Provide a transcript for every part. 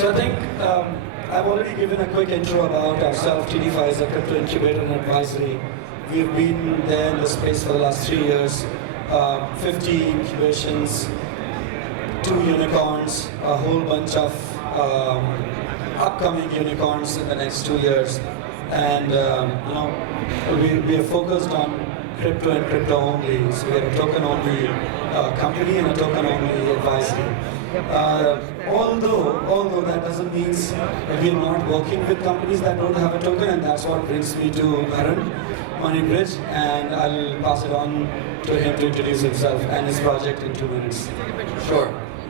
So I think I've already given a quick intro about ourselves. TDeFi is a crypto incubator and advisory. We've been there in the space for the last 3 years. 50 incubations, 2 unicorns, a whole bunch of upcoming unicorns in the next 2 years. And we are focused on crypto and crypto only. So we are a token only company and a token only advisory. Although that doesn't mean we're not working with companies that don't have a token, and that's what brings me to Marouane, Money Bridge, and I'll pass it on to him to introduce himself and his project in 2 minutes. Sure.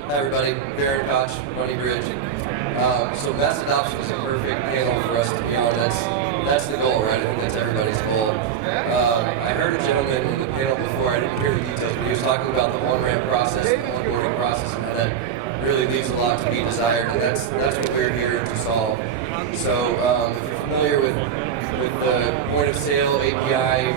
Hi everybody, Baron Koch, Money Bridge. So mass adoption is a perfect panel for us to be on. That's the goal, right? I think that's everybody's goal. I heard a gentleman in the panel before, I didn't hear the details, but he was talking about the on-ramp process, the onboarding process, and how that really leaves a lot to be desired, and that's what we're here to solve. So if you're familiar with the point of sale API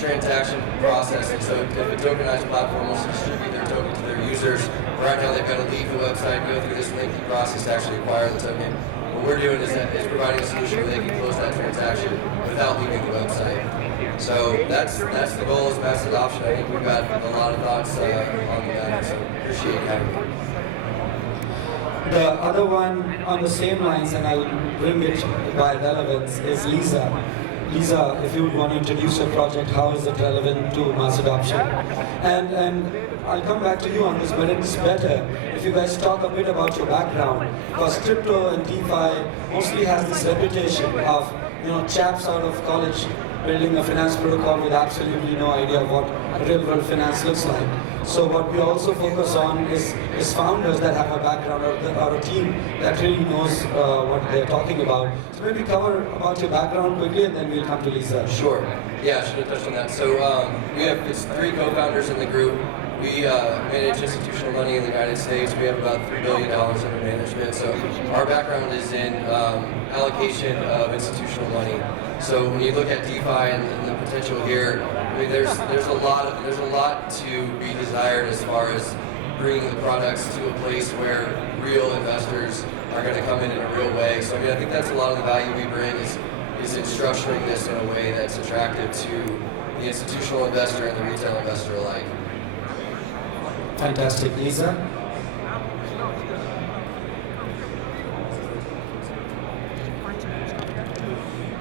transaction processing, so if a tokenized platform wants to distribute their token to their users, right now they've got to leave the website, go through this lengthy process to actually acquire the token. What we're doing is providing a solution where they can close that transaction without leaving the website. So that's the goal, is mass adoption. I think we've got a lot of thoughts on the matter, so appreciate you having me. The other one on the same lines, and I'll bring it by relevance, is Lisa. Lisa, if you would want to introduce your project, how is it relevant to mass adoption? And I'll come back to you on this, but it's better if you guys talk a bit about your background, because crypto and DeFi mostly has this reputation of chaps out of college building a finance protocol with absolutely no idea of what real-world finance looks like. So what we also focus on is founders that have a background or a team that really knows what they're talking about. So maybe cover about your background quickly, and then we'll come to Lisa. Sure. Yeah, I should have touched on that. So it's 3 co-founders in the group. We manage institutional money in the United States. We have about $3 billion under management. So our background is in allocation of institutional money. So when you look at DeFi and the potential here, I mean, there's a lot to be desired as far as bringing the products to a place where real investors are going to come in a real way. So I mean, I think that's a lot of the value we bring is in structuring this in a way that's attractive to the institutional investor and the retail investor alike. Fantastic. Lisa?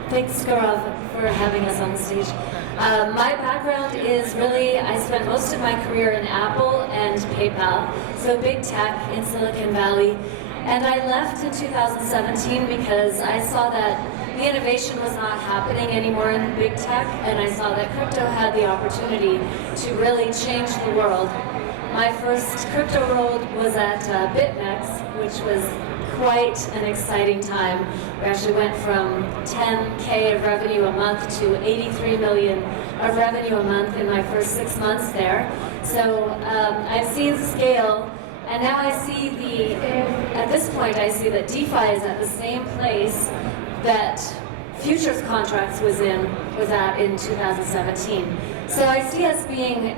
Thanks, Gaurav, for having us on stage. My background is really, I spent most of my career in Apple and PayPal, so big tech in Silicon Valley. And I left in 2017 because I saw that the innovation was not happening anymore in big tech, and I saw that crypto had the opportunity to really change the world. My first crypto role was at BitMEX, which was quite an exciting time. We actually went from 10K of revenue a month to 83 million of revenue a month in my first 6 months there. So I've seen scale, and now I see at this point I see that DeFi is at the same place that futures contracts was at in 2017. So I see us being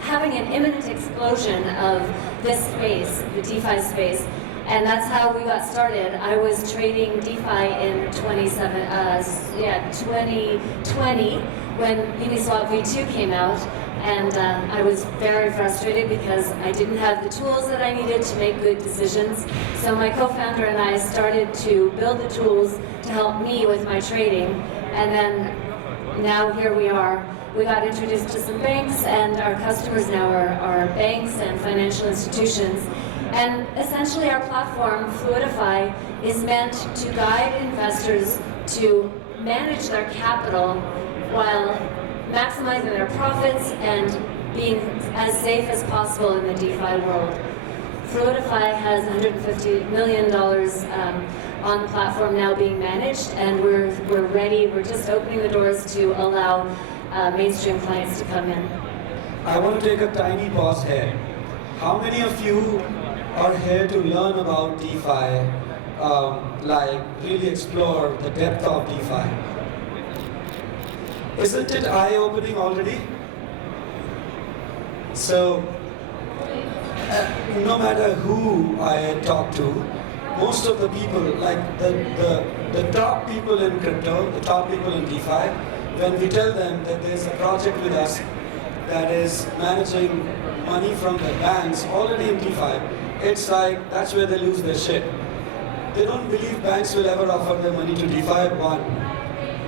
having an imminent explosion of this space, the DeFi space. And that's how we got started. I was trading DeFi in 2020 when Uniswap V2 came out, and I was very frustrated because I didn't have the tools that I needed to make good decisions. So my co-founder and I started to build the tools to help me with my trading, and then now here we are. We got introduced to some banks, and our customers now are banks and financial institutions. And essentially our platform, Fluidify, is meant to guide investors to manage their capital while maximizing their profits and being as safe as possible in the DeFi world. Fluidify has $150 million on the platform now being managed, and we're ready. We're just opening the doors to allow mainstream clients to come in. I want to take a tiny pause here. How many of you are here to learn about DeFi, like really explore the depth of DeFi? Isn't it eye-opening already? So no matter who I talk to, most of the people, like the top people in crypto, the top people in DeFi, when we tell them that there's a project with us that is managing money from the banks already in DeFi, it's like, that's where they lose their shit. They don't believe banks will ever offer their money to DeFi, one.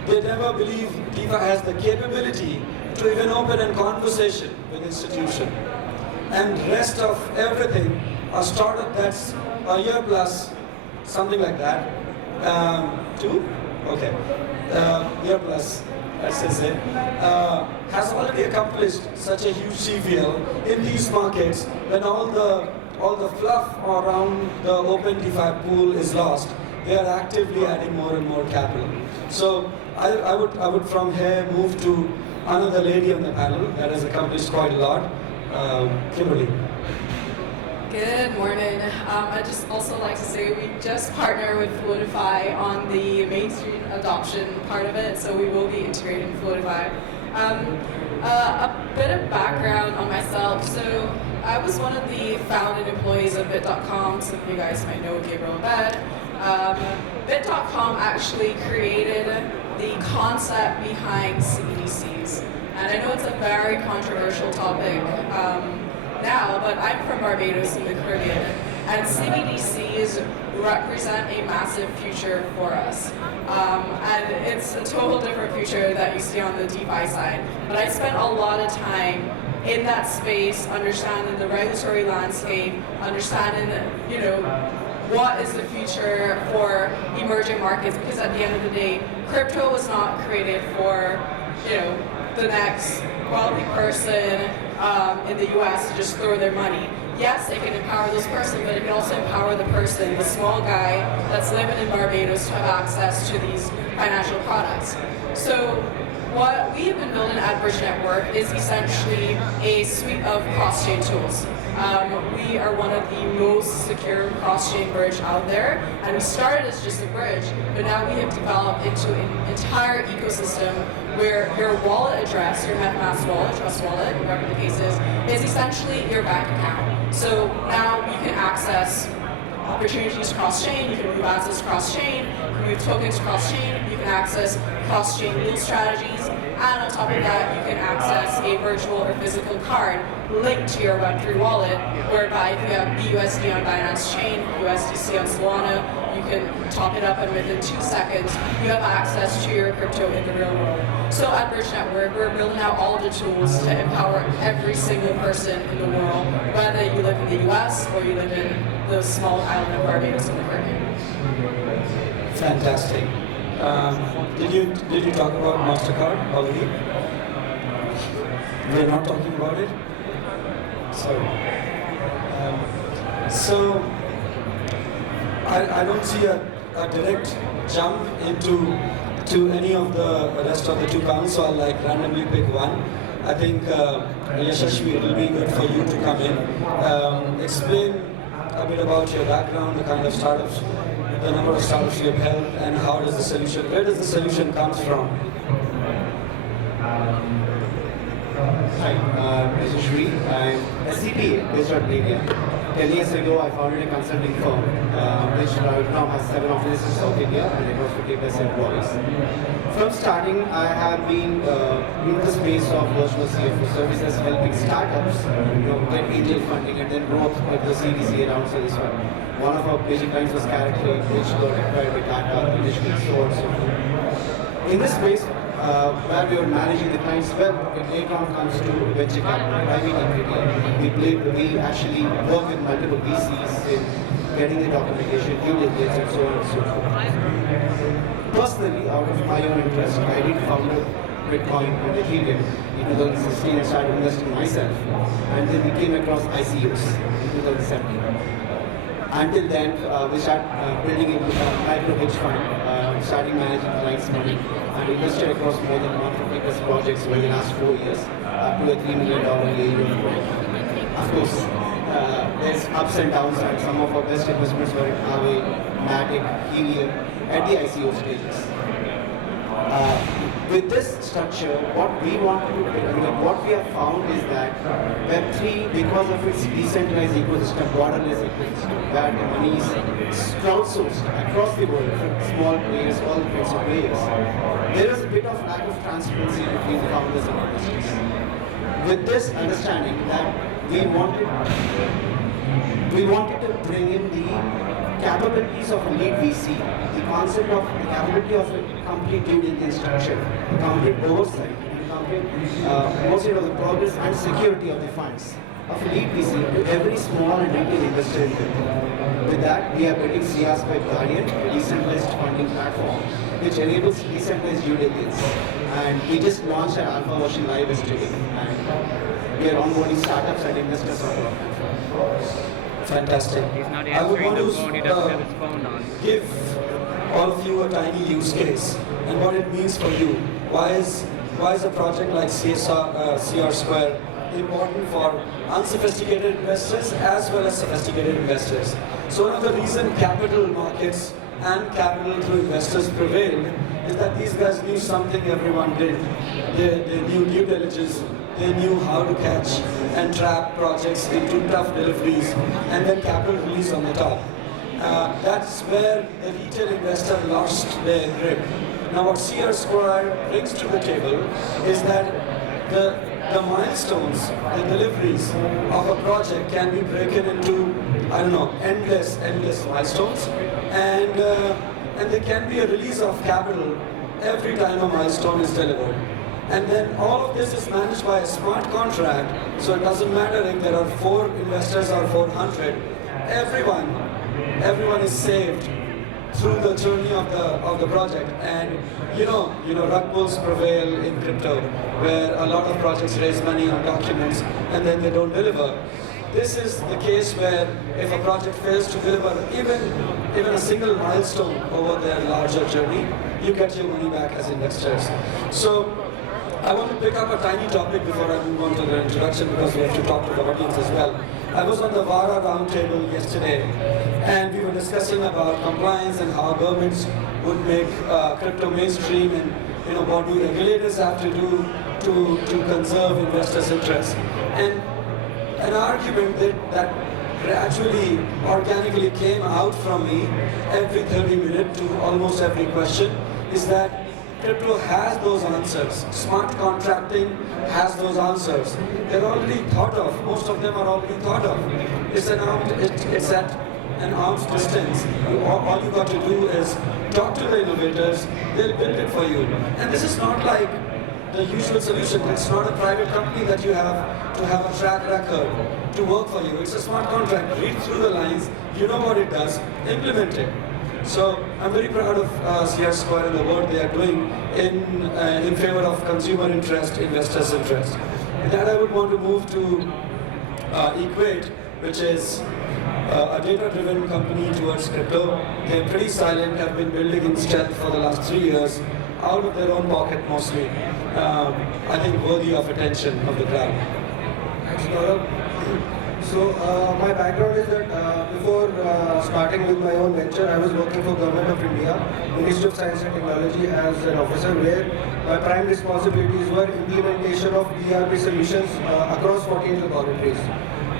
They never believe DeFi has the capability to even open a conversation with institution. And rest of everything, a startup that's a year plus, something like that, 2? Okay, year plus, let's just say, has already accomplished such a huge CVL in these markets when all the fluff around the open DeFi pool is lost. They are actively adding more and more capital. So I would from here move to another lady on the panel that has accomplished quite a lot, Kimberly. Good morning. I'd just also like to say we just partnered with Floatify on the mainstream adoption part of it, so we will be integrating Floatify. A bit of background on myself. So I was one of the founding employees of Bit.com. Some of you guys might know Gabriel Bed. Bit.com actually created the concept behind CBDCs. And I know it's a very controversial topic now, but I'm from Barbados in the Caribbean, and CBDCs represent a massive future for us. And it's a total different future that you see on the DeFi side. But I spent a lot of time in that space, understanding the regulatory landscape, understanding, what is the future for emerging markets, because at the end of the day, crypto was not created for, the next wealthy person in the US to just throw their money. Yes, it can empower those person, but it can also empower the person, the small guy that's living in Barbados, to have access to these financial products. So what we have been building at Bridge Network is essentially a suite of cross-chain tools. We are one of the most secure cross-chain bridge out there, and we started as just a bridge, but now we have developed into an entire ecosystem where your wallet address, your MetaMask wallet, Trust Wallet, whatever the case is essentially your bank account. So now you can access opportunities cross-chain, you can move assets cross-chain, you can move tokens cross-chain, you can access cross-chain yield strategies, and on top of that, you can access a virtual or physical card linked to your Web3 wallet, whereby if you have BUSD on Binance Chain, USDC on Solana, you can top it up, and within 2 seconds, you have access to your crypto in the real world. So at Bridge Network, we're building out all of the tools to empower every single person in the world, whether you live in the US or you live in the small island of Barbados in the Caribbean. Fantastic. Did you talk about MasterCard already? We're not talking about it? Sorry. So I don't see a direct jump into any of the rest of the two panels, so I'll randomly pick one. I think Yashashvi, it will be good for you to come in. Explain a bit about your background, the kind of startups, the number of startups you have helped, and where does the solution comes from? Hi, this is Shri. I'm a CPA based out of India. 10 years ago, I founded a consulting firm, which right now has 7 offices in South India and across 50+ employees. From starting, I have been in the space of virtual CFO services, helping startups get angel funding and then growth at the CVC around Series 1. One of our basic clients was Character, which got acquired by Tata, initially, so on and so forth. In this space, where we are managing the clients well, when later on comes to venture capital, private equity, we actually work with multiple VCs in getting the documentation, due diligence, and so on and so forth. Personally, out of my own interest, I did found Bitcoin and Ethereum in 2016 and started investing myself, and then we came across ICOs in 2017. Until then, we started building a micro hedge fund, starting managing clients' money, and invested across more than 150+ projects over the last 4 years, up to a $3 million AUM. Of course, there's ups and downs, and some of our best investments were in Aave, Matic, Helium, at the ICO stages. With this structure, what we want to do, what we have found is that Web3, because of its decentralized ecosystem, borderless ecosystem, where the money is crowdsourced across the world from small players, all kinds of players, there is a bit of lack of transparency between the founders and investors. With this understanding that we wanted to bring in the capabilities of a lead VC, the concept of the capability of a complete due diligence structure, complete oversight, and complete oversight of the progress and security of the funds of a lead VC to every small and retail investor in crypto. With that, we are building CR's by Guardian, a decentralized funding platform, which enables decentralized due diligence. And we just launched an alpha version live yesterday, and we are onboarding startups and investors on our platform. Fantastic. I would want to give all of you a tiny use case and what it means for you. Why is a project like CR Square important for unsophisticated investors as well as sophisticated investors? So one of the reasons capital markets and capital through investors prevailed is that these guys knew something everyone did. They knew due diligence. They knew how to catch and trap projects into tough deliveries and then capital release on the top. That's where the retail investor lost their grip. Now what CR Square brings to the table is that the milestones, the deliveries of a project can be broken into, endless milestones, and there can be a release of capital every time a milestone is delivered. And then all of this is managed by a smart contract, so it doesn't matter if there are 4 investors or 400. Everyone is saved through the journey of the project. And rug pulls prevail in crypto, where a lot of projects raise money on documents and then they don't deliver. This is the case where if a project fails to deliver even a single milestone over their larger journey, you get your money back as investors. So I want to pick up a tiny topic before I move on to the introduction, because we have to talk to the audience as well. I was on the VARA roundtable yesterday, and we were discussing about compliance and how governments would make crypto mainstream, and what do regulators have to do to conserve investors' interests. And an argument that gradually, organically came out from me every 30 minutes to almost every question is that crypto has those answers. Smart contracting has those answers. They're already thought of. Most of them are already thought of. It's at an arm's distance. All you got to do is talk to the innovators. They'll build it for you. And this is not like the usual solution. It's not a private company that you have to have a track record to work for you. It's a smart contract. Read through the lines. You know what it does. Implement it. So I'm very proud of CR Square and the work they are doing in favor of consumer interest, investors' interest. And then I would want to move to Equate, which is a data-driven company towards crypto. They're pretty silent, have been building in stealth for the last 3 years, out of their own pocket mostly. I think worthy of attention of the crowd. Thanks, Gaurav. So my background is that before starting with my own venture, I was working for Government of India, Ministry of Science and Technology as an officer, where my prime responsibilities were implementation of ERP solutions across 48 laboratories,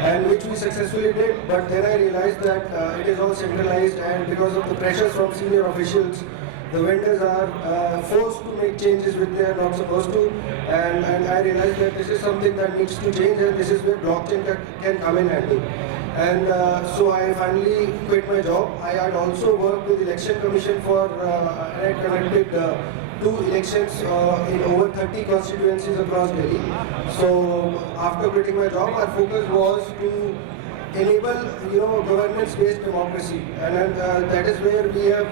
and which we successfully did. But then I realized that it is all centralized, and because of the pressures from senior officials, the vendors are forced to make changes which they are not supposed to, and I realized that this is something that needs to change, and this is where blockchain can come in handy. And so I finally quit my job. I had also worked with Election Commission and I conducted 2 elections in over 30 constituencies across Delhi. So after quitting my job, our focus was to enable governance-based democracy, and that is where we have.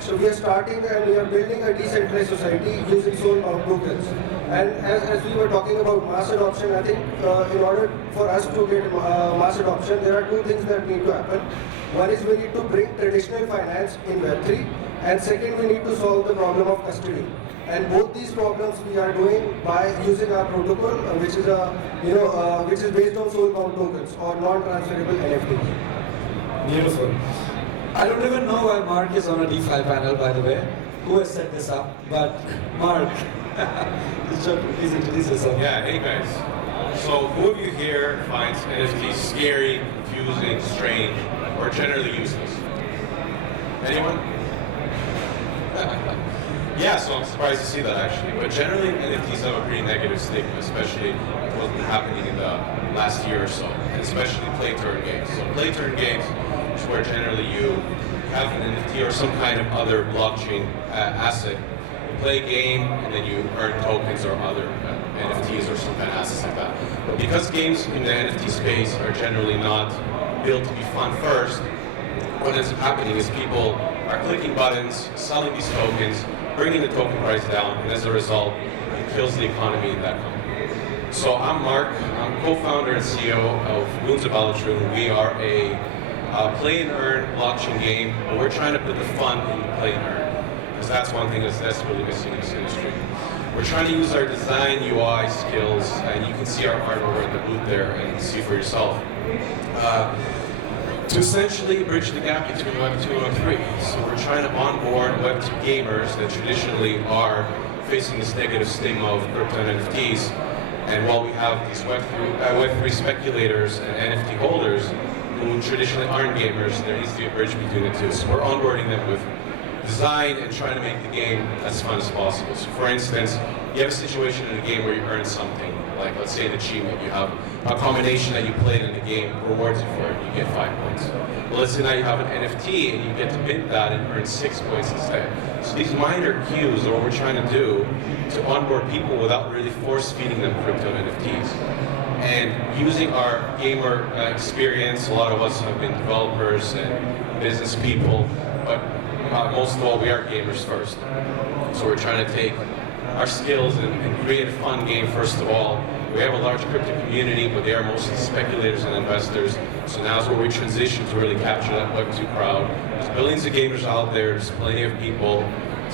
So we are starting and we are building a decentralized society using soul-bound tokens. And as we were talking about mass adoption, I think in order for us to get mass adoption, there are 2 things that need to happen. One is we need to bring traditional finance in Web3, and second, we need to solve the problem of custody. And both these problems we are doing by using our protocol, which is which is based on soul-bound tokens or non-transferable NFTs. Beautiful. I don't even know why Mark is on a DeFi panel, by the way. who has set this up, but Mark, please introduce yourself. Yeah, hey guys. So who of you here finds NFTs scary, confusing, strange, or generally useless? Anyone? Yeah, so I'm surprised to see that actually. But generally, NFTs have a pretty negative stigma, especially what's been happening in the last year or so, and especially play-to-earn games. So play-to-earn games is where generally you have an NFT or some kind of other blockchain asset. You play a game and then you earn tokens or other NFTs or some kind of assets like that. But because games in the NFT space are generally not built to be fun first, what ends up happening is people are clicking buttons, selling these tokens, bringing the token price down, and as a result, it kills the economy in that company. So I'm Mark, I'm co-founder and CEO of Moons of Balatron. We are a play and earn blockchain game, but we're trying to put the fun in the play and earn, because that's one thing that's desperately missing in this industry. We're trying to use our design UI skills, and you can see our art over in the booth there and see for yourself, to essentially bridge the gap between Web 2 and Web 3. So we're trying to onboard Web 2 gamers that traditionally are facing this negative stigma of crypto and NFTs. And while we have these Web 3 speculators and NFT holders who traditionally aren't gamers, there needs to be a bridge between the two. So we're onboarding them with design and trying to make the game as fun as possible. So for instance, you have a situation in a game where you earn something, like let's say an achievement. You have a combination that you played in the game rewards you for it, you get 5 points. Well, let's say now you have an NFT and you get to mint that and earn 6 points instead. So these minor cues are what we're trying to do to onboard people without really force feeding them crypto NFTs. And using our gamer experience, a lot of us have been developers and business people, but most of all, we are gamers first. So we're trying to take our skills and create a fun game first of all. We have a large crypto community, but they are mostly speculators and investors. So now's where we transition to really capture that Web 2 crowd. There's billions of gamers out there, there's plenty of people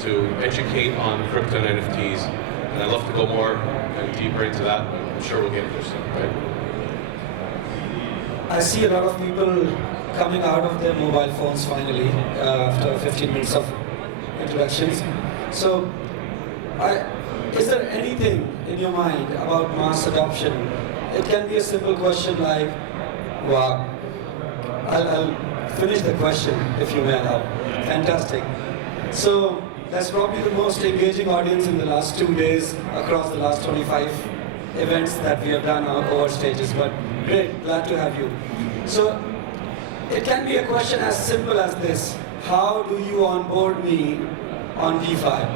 to educate on crypto and NFTs. And I'd love to go more and deeper into that, but I'm sure we'll get there soon, right? I see a lot of people coming out of their mobile phones finally after 15 minutes of introductions. So, is there anything in your mind about mass adoption? It can be a simple question like, wow, I'll finish the question if you may allow. Fantastic. So, that's probably the most engaging audience in the last 2 days across the last 25 events that we have done over stages, but great, glad to have you. So, it can be a question as simple as this. How do you onboard me on DeFi?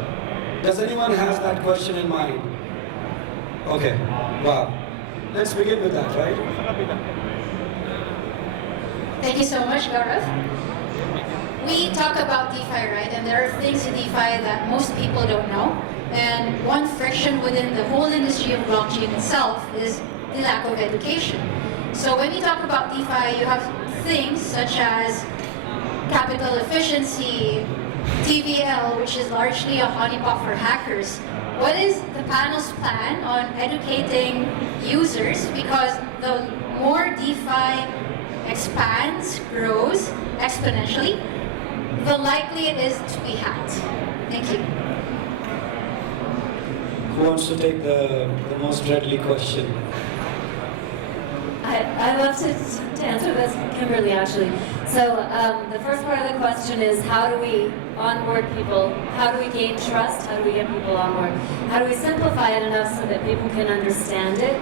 Does anyone have that question in mind? Okay, wow. Let's begin with that, right? Thank you so much, Gaurav. We talk about DeFi, right? And there are things in DeFi that most people don't know. And one friction within the whole industry of blockchain itself is the lack of education. So when we talk about DeFi, you have things such as capital efficiency, TVL, which is largely a honeypot for hackers. What is the panel's plan on educating users? Because the more DeFi expands, grows exponentially, the likely it is to be hacked. Thank you. Who wants to take the most deadly question? I'd love to answer this, Kimberly, actually. So the first part of the question is, how do we onboard people? How do we gain trust? How do we get people on board? How do we simplify it enough so that people can understand it?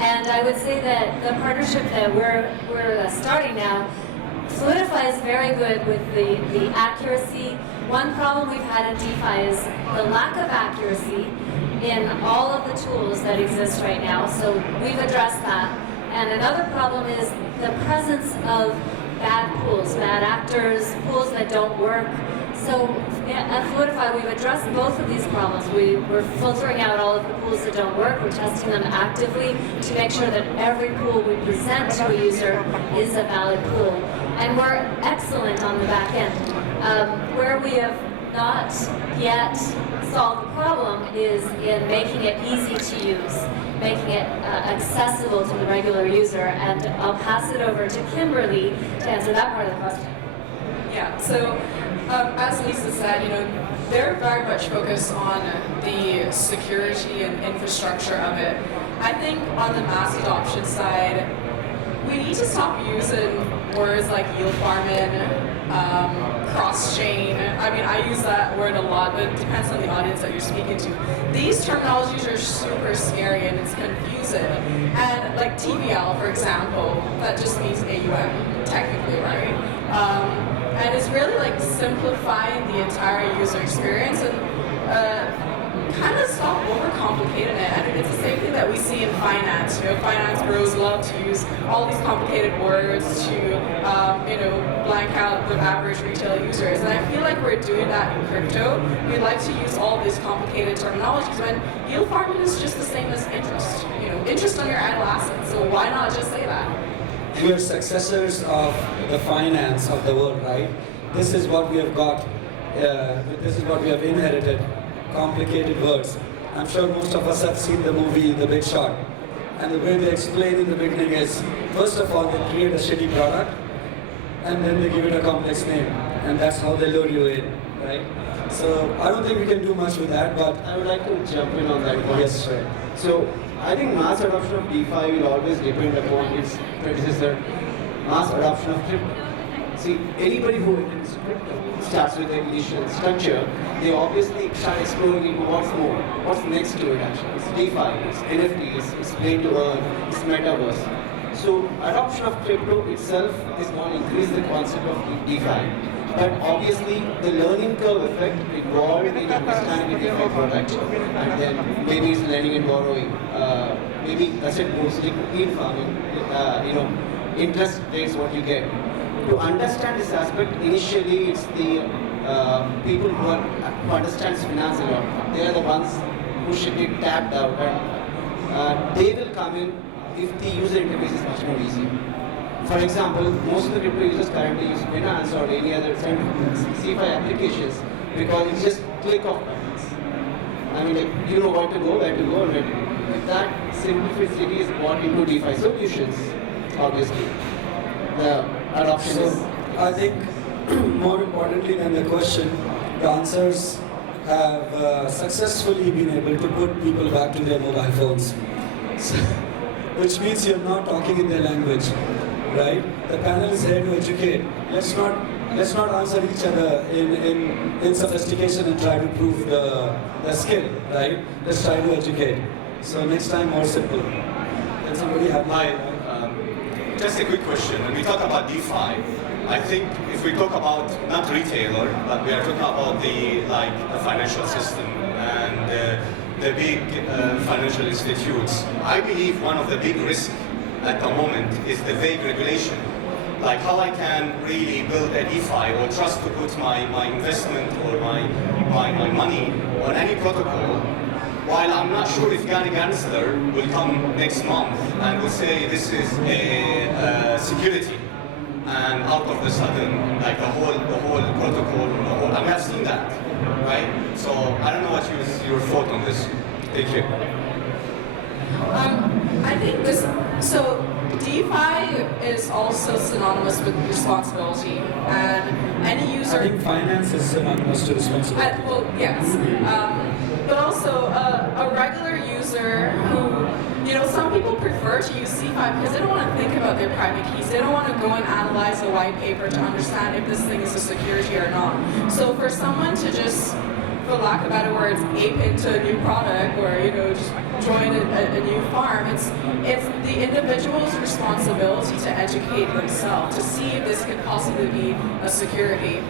And I would say that the partnership that we're starting now, Fluidify is very good with the accuracy. One problem we've had in DeFi is the lack of accuracy in all of the tools that exist right now. So we've addressed that. And another problem is the presence of bad pools, bad actors, pools that don't work. So at Fluidify, we've addressed both of these problems. We're filtering out all of the pools that don't work. We're testing them actively to make sure that every pool we present to a user is a valid pool. And we're excellent on the back end. Where we have not yet solved the problem is in making it easy to use, making it accessible to the regular user. And I'll pass it over to Kimberly to answer that part of the question. Yeah, so As Lisa said, they're very much focused on the security and infrastructure of it. I think on the mass adoption side, we need to stop using words like yield farming, cross-chain. I mean, I use that word a lot, but it depends on the audience that you're speaking to. These terminologies are super scary and it's confusing. And like TVL, for example, that just means AUM, technically, right? And it's really like simplifying the entire user experience and kind of stop overcomplicating it. And it's the same thing that we see in finance. Finance bros love to use all these complicated words to, blank out the average retail users. And I feel like we're doing that in crypto. We like to use all these complicated terminologies when yield farming is just the same as interest. Interest on your idle assets. So why not just say that? We are successors of the finance of the world, right? This is what we have got. This is what we have inherited. Complicated words. I'm sure most of us have seen the movie The Big Short. And the way they explain in the beginning is, first of all, they create a shitty product, and then they give it a complex name. And that's how they lure you in, right? So I don't think we can do much with that, but I would like to jump in on that one. yes, sure. So I think mass adoption of DeFi will always depend upon its predecessor, mass adoption of crypto. See, anybody who enters crypto starts with the initial structure, they obviously start exploring into what's more, what's next to it actually. It's DeFi, it's NFTs, it's play to earn, it's Metaverse. So adoption of crypto itself is going to increase the concept of DeFi. But obviously, the learning curve effect involved in understanding the DeFi product, and then maybe it's lending and borrowing. Maybe that's it, mostly yield farming. Interest rates what you get. To understand this aspect, initially it's the people who understands finance a lot. They are the ones who should get tapped out, and they will come in if the user interface is much more easy. For example, most of the crypto users currently use Binance or any other CeFi applications because it's just click of buttons. I mean, you know what to go, where to go, and where to go. If that simplicity is brought into DeFi solutions, obviously, the adoption is. I think more importantly than the question, the answers have successfully been able to put people back to their mobile phones. So, which means you're not talking in their language, right? The panel is here to educate. Let's not answer each other in sophistication and try to prove the skill, right? Let's try to educate. So next time, more simple. Can somebody have Just a quick question. When we talk about DeFi, I think if we talk about not retailer, but we are talking about the financial system and the big financial institutes. I believe one of the big risks at the moment is the vague regulation. Like how I can really build a DeFi or trust to put my investment or my money on any protocol, while I'm not sure if Gary Gensler will come next month and will say this is a security, and out of the sudden, like the whole protocol, I mean, I've seen that, right? So I don't know what your thought on this. Thank you. I think so DeFi is also synonymous with responsibility, and any user. I think finance is synonymous to responsibility. Well, yes, but also a regular user who, some people prefer to use CeFi because they don't want to think about their private keys. They don't want to go and analyze a white paper to understand if this thing is a security or not. So for someone to just, for lack of better words, ape into a new product or just join a new farm, it's the individual's responsibility to educate themselves to see if this could possibly be a security.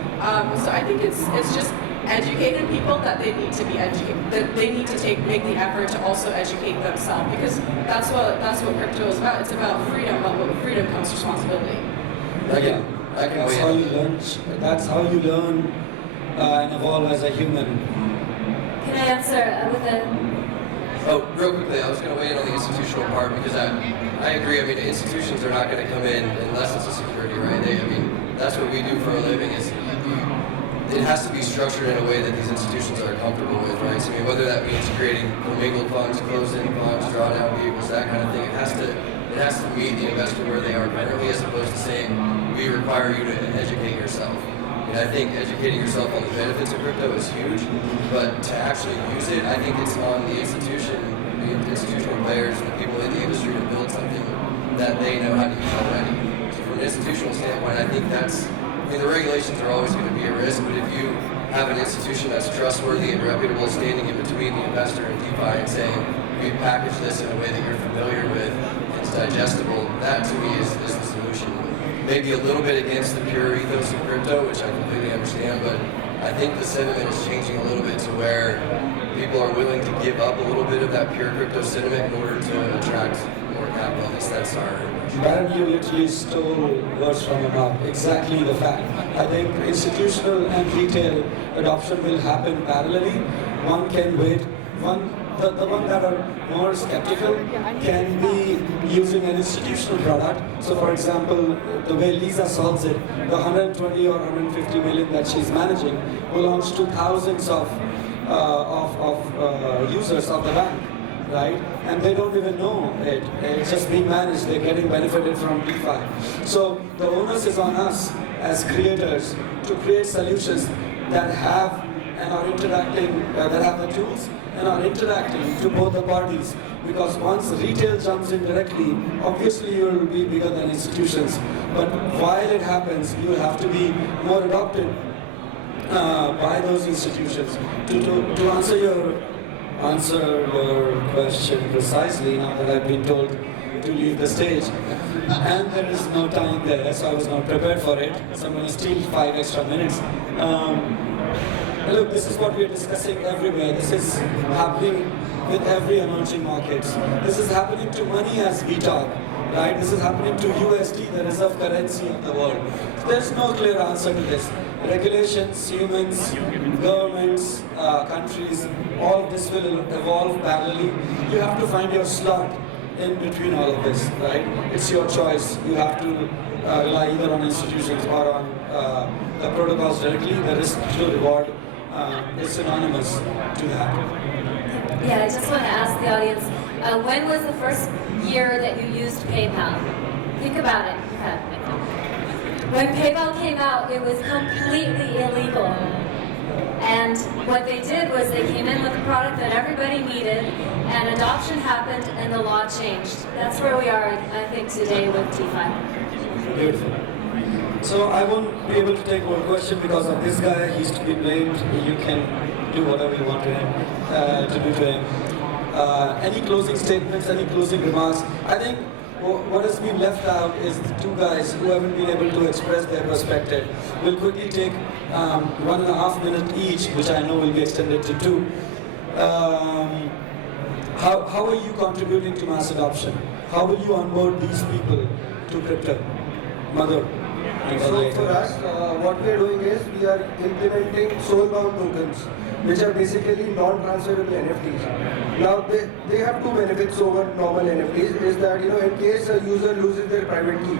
So I think it's just educating people that they need to be educated, that they need to make the effort to also educate themselves, because that's what crypto is about. It's about freedom, but with freedom comes responsibility. Again, that's how you learn and evolve as a human. Can I answer with a... Oh, real quickly, I was going to weigh in on the institutional part because I agree. I mean, institutions are not going to come in unless it's a security, right? That's what we do for a living. It has to be structured in a way that these institutions are comfortable with, right? So whether that means creating commingled funds, closed-end funds, drawdown vehicles, that kind of thing, it has to meet the investor where they are currently, as opposed to saying we require you to educate yourself. mean, I think educating yourself on the benefits of crypto is huge, but to actually use it, I think it's on the institutional players, the people in the industry to build something that they know how to use already. So from an institutional standpoint, I think the regulations are always going to be a risk, but if you have an institution that's trustworthy and reputable standing in between the investor and DeFi and saying, we package this in a way that you're familiar with, it's digestible, that to me is the solution. Maybe a little bit against the pure ethos of crypto, which I completely understand, but I think the sentiment is changing a little bit to where people are willing to give up a little bit of that pure crypto sentiment in order to attract more capital. At least that's our... Baron, you literally stole words from my mouth. Exactly the fact. I think institutional and retail adoption will happen parallelly. One can wait. The one that are more skeptical can be using an institutional product. So for example, the way Lisa solves it, the 120 or 150 million that she's managing belongs to thousands of users of the bank, right? And they don't even know it. It's just being managed. They're getting benefited from DeFi. So the onus is on us as creators to create solutions that have and are interacting, that have the tools and are interacting to both the parties. Because once retail jumps in directly, obviously you will be bigger than institutions. But while it happens, you will have to be more adopted by those institutions. To answer your question precisely, now that I've been told to leave the stage, and there is no time there, so I was not prepared for it, so I'm going to steal 5 extra minutes. Look, this is what we are discussing everywhere. This is happening with every emerging market. This is happening to money as we talk, right? This is happening to USD, the reserve currency of the world. There's no clear answer to this. Regulations, humans, governments, countries, all of this will evolve parallelly. You have to find your slot in between all of this, right? It's your choice. You have to rely either on institutions or on the protocols directly. The risk to reward is synonymous to that. Yeah, I just want to ask the audience, when was the first year that you used PayPal? Think about it. When PayPal came out, it was completely illegal. And what they did was they came in with a product that everybody needed, and adoption happened, and the law changed. That's where we are, I think, today with DeFi. Beautiful. So I won't be able to take one question because of this guy. He's to be blamed. You can do whatever you want to him, to do to him. Any closing statements, any closing remarks? I think what has been left out is the two guys who haven't been able to express their perspective. We'll quickly take 1.5 minutes each, which I know will be extended to 2. How are you contributing to mass adoption? How will you onboard these people to crypto? Madhur. So for us, what we are doing is we are implementing soul-bound tokens, which are basically non-transferable NFTs. Now they have two benefits over normal NFTs. Is that in case a user loses their private key,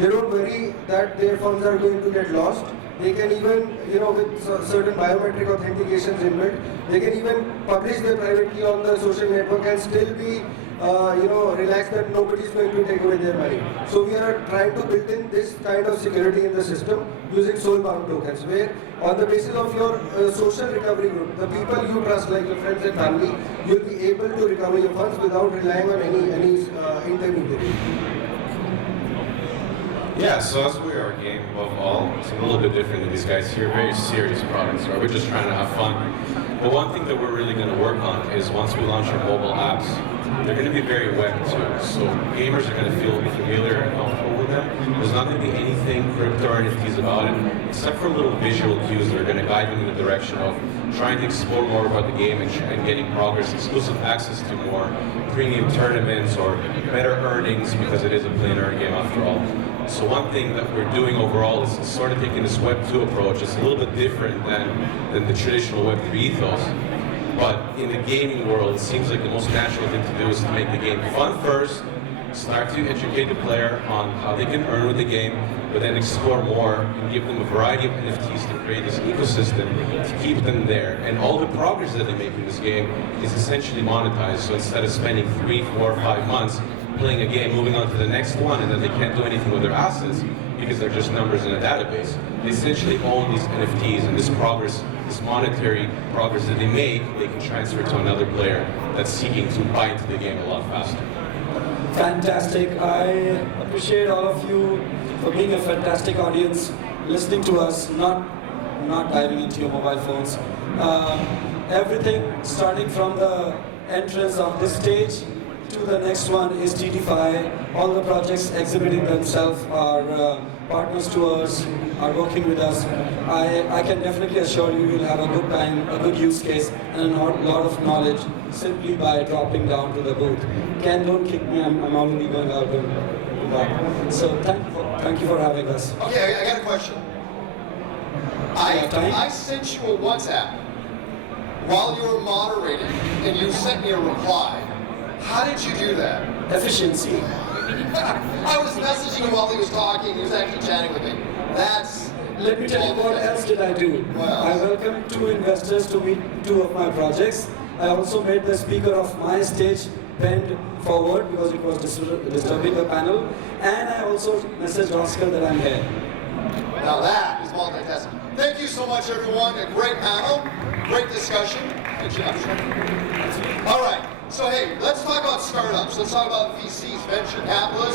they don't worry that their funds are going to get lost. They can even with certain biometric authentications inbuilt, they can even publish their private key on the social network and still be relaxed that nobody is going to take away their money. So we are trying to build in this kind of security in the system using soul-bound tokens, where on the basis of your social recovery group, the people you trust, like your friends and family, you'll be able to recover your funds without relying on any intermediary. Yeah, so as we are a game above all, it's a little bit different than these guys here. Very serious products, right? We're just trying to have fun. But one thing that we're really going to work on is once we launch our mobile apps, they're going to be very web too. So gamers are going to feel familiar and comfortable with them. There's not going to be anything crypto or NFTs about it, except for little visual cues that are going to guide them in the direction of trying to explore more about the game and getting progress, exclusive access to more premium tournaments or better earnings, because it is a play and earn game after all. So one thing that we're doing overall is sort of taking this Web 2 approach. It's a little bit different than the traditional Web 3 ethos. But in the gaming world, it seems like the most natural thing to do is to make the game fun first, start to educate the player on how they can earn with the game, but then explore more and give them a variety of NFTs to create this ecosystem to keep them there. And all the progress that they make in this game is essentially monetized. So instead of spending 3, 4, 5 months playing a game, moving on to the next one, and then they can't do anything with their assets, because they're just numbers in a database. They essentially own these NFTs, and this progress, this monetary progress that they make, they can transfer to another player that's seeking to buy into the game a lot faster. Fantastic. I appreciate all of you for being a fantastic audience, listening to us, not diving into your mobile phones. Everything starting from the entrance of this stage to the next one is TDeFi. All the projects exhibiting themselves are partners to us, are working with us. I can definitely assure you will have a good time, a good use case, and a lot of knowledge simply by dropping down to the booth. Ken, don't kick me, I'm already going out and do that. So thank you for having us. Okay, I got a question. I sent you a WhatsApp while you were moderating, and you sent me a reply. How did you do that? Efficiency. I was messaging him while he was talking. He was actually chatting with me. Let me tell you what else did I do. I welcomed 2 investors to meet 2 of my projects. I also made the speaker of my stage bend forward because it was disturbing the panel. And I also messaged Oscar that I'm here. Now that is multitasking. Thank you so much, everyone. A great panel, great discussion. Good job. All right. So hey, let's talk about startups. Let's talk about VCs, venture capitalists.